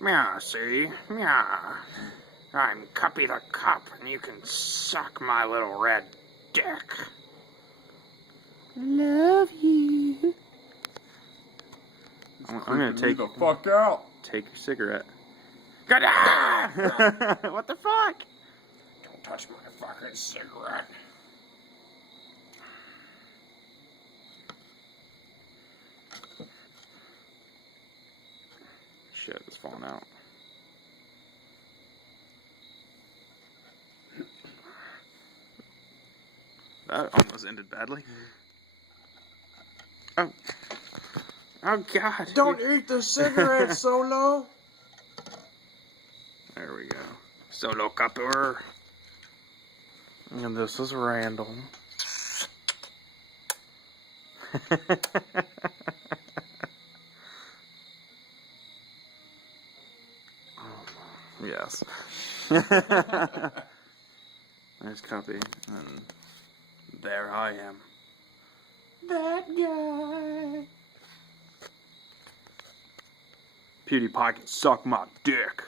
Meow, see? Meow. I'm Cuppy the Cup, and you can suck my little red dick. Love you. I'm gonna take the fuck out. Take your cigarette. Good. Ah! What the fuck? Don't touch my fucking cigarette. Shit, it's falling out. That almost ended badly. Oh. Oh, God. Don't eat the cigarette, Solo. There we go. Solo Cupper. And this is Randall. Yes. Nice copy. And there I am. That guy. PewDiePie can suck my dick.